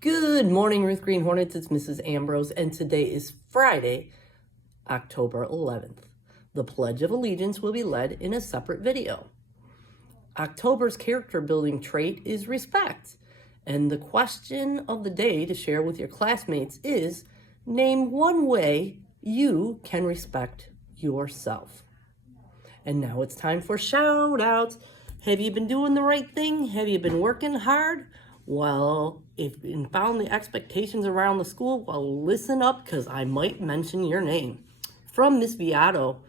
Good morning, Ruth Green Hornets. It's Mrs. Ambrose, and today is Friday, October 11th. The Pledge of Allegiance will be led in a separate video. October's character building trait is respect, and the question of the day to share with your classmates is, name one way you can respect yourself. And now it's time for shout outs. Have you been doing the right thing? Have you been working hard? Well, if you found the expectations around the school, well, listen up because I might mention your name. From Miss Viato.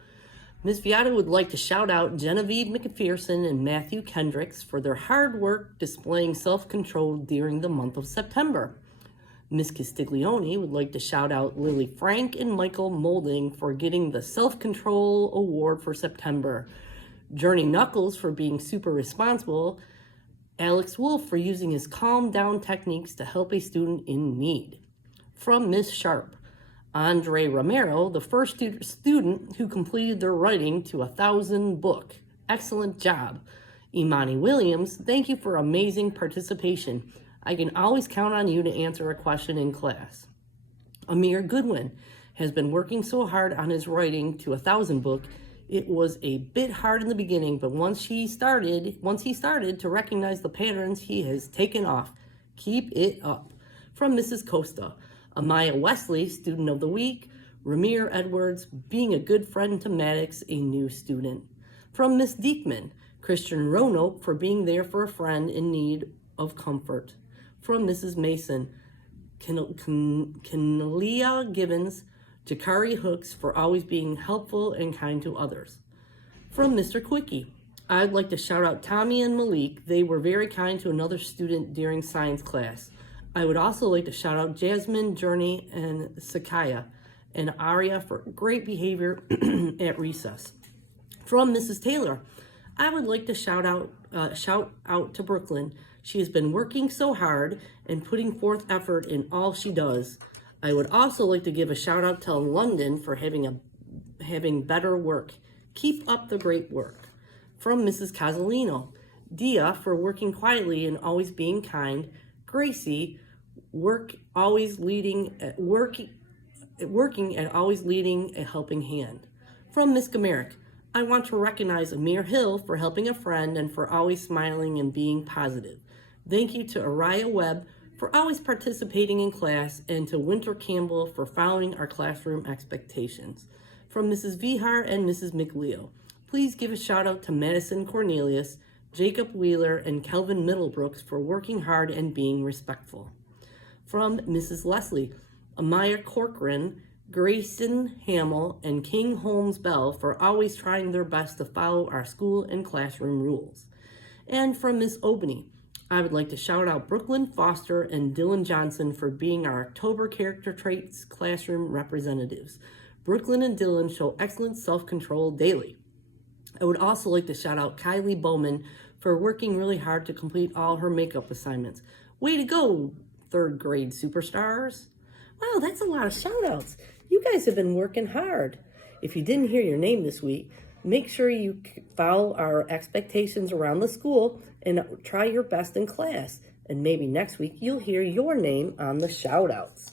Miss Viato would like to shout out Genevieve McPherson and Matthew Kendricks for their hard work displaying self-control during the month of September. Miss Castiglione would like to shout out Lily Frank and Michael Molding for getting the Self-Control Award for September. Journey Knuckles for being super responsible. Alex Wolf for using his calm down techniques to help a student in need. From Miss Sharp, Andre Romero, the first student who completed their writing to 1,000 book. Excellent job. Imani Williams, thank you for amazing participation. I can always count on you to answer a question in class. Amir Goodwin has been working so hard on his writing to 1,000 book. It was a bit hard in the beginning, but once he started to recognize the patterns, he has taken off. Keep it up. From Mrs. Costa, Amaya Wesley, student of the week. Ramir Edwards, being a good friend to Maddox, a new student. From Miss Diekman, Christian Roanoke for being there for a friend in need of comfort. From Mrs. Mason, Kenelia Gibbons, Jakari Hooks for always being helpful and kind to others. From Mr. Quickie, I'd like to shout out Tommy and Malik. They were very kind to another student during science class. I would also like to shout out Jasmine, Journey, and Sakaya, and Aria for great behavior at recess. From Mrs. Taylor, I would like to shout out to Brooklyn. She has been working so hard and putting forth effort in all she does. I would also like to give a shout out to London for having better work. Keep up the great work. From Mrs. Casalino, Dia for working quietly and always being kind. Gracie, working at always leading a helping hand. From Miss Gamerick, I want to recognize Amir Hill for helping a friend and for always smiling and being positive. Thank you to Araya Webb for always participating in class, and to Winter Campbell for following our classroom expectations. From Mrs. Vihar and Mrs. McLeo, please give a shout out to Madison Cornelius, Jacob Wheeler, and Kelvin Middlebrooks for working hard and being respectful. From Mrs. Leslie, Amaya Corcoran, Grayson Hamill, and King Holmes Bell for always trying their best to follow our school and classroom rules. And from Miss Obany, I would like to shout out Brooklyn Foster and Dylan Johnson for being our October Character Traits classroom representatives. Brooklyn and Dylan show excellent self-control daily. I would also like to shout out Kylie Bowman for working really hard to complete all her makeup assignments. Way to go, third grade superstars. Wow, that's a lot of shout outs. You guys have been working hard. If you didn't hear your name this week, make sure you follow our expectations around the school and try your best in class. And maybe next week you'll hear your name on the shout outs.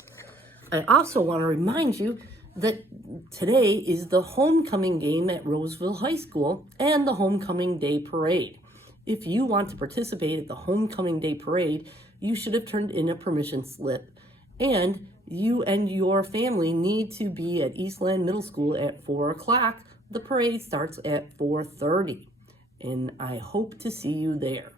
I also want to remind you that today is the homecoming game at Roseville High School and the homecoming day parade. If you want to participate at the homecoming day parade, you should have turned in a permission slip, and you and your family need to be at Eastland Middle School at 4 o'clock. The parade starts at 4:30, and I hope to see you there.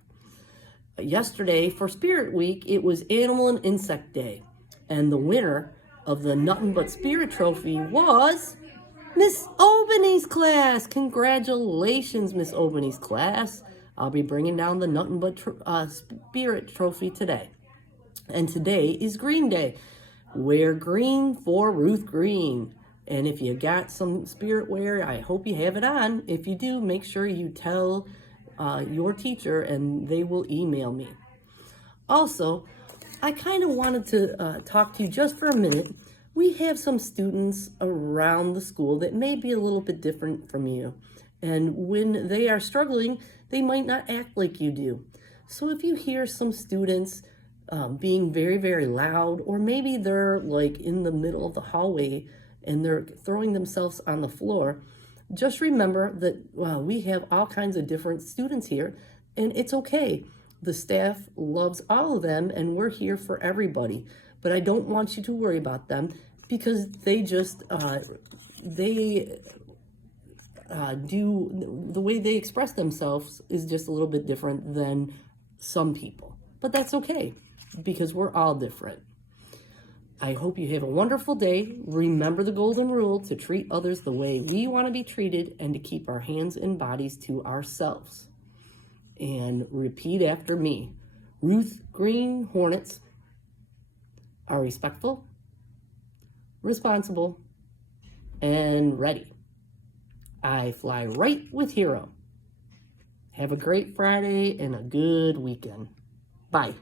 Yesterday, for Spirit Week, it was Animal and Insect Day, and the winner of the Nothing But Spirit Trophy was Miss Albany's class. Congratulations, Miss Albany's class. I'll be bringing down the Nothing But Spirit Trophy today. And today is Green Day. Wear green for Ruth Green. And if you got some spirit wear, I hope you have it on. If you do, make sure you tell your teacher and they will email me. Also, I kind of wanted to talk to you just for a minute. We have some students around the school that may be a little bit different from you. And when they are struggling, they might not act like you do. So if you hear some students being very, very loud, or maybe they're like in the middle of the hallway and they're throwing themselves on the floor, just remember that we have all kinds of different students here, and it's okay. The staff loves all of them, and we're here for everybody. But I don't want you to worry about them, because they just, the way they express themselves is just a little bit different than some people. But that's okay, because we're all different. I hope you have a wonderful day. Remember the golden rule to treat others the way we want to be treated, and to keep our hands and bodies to ourselves. And repeat after me. Ruth Green Hornets are respectful, responsible, and ready. I fly right with Hero. Have a great Friday and a good weekend. Bye.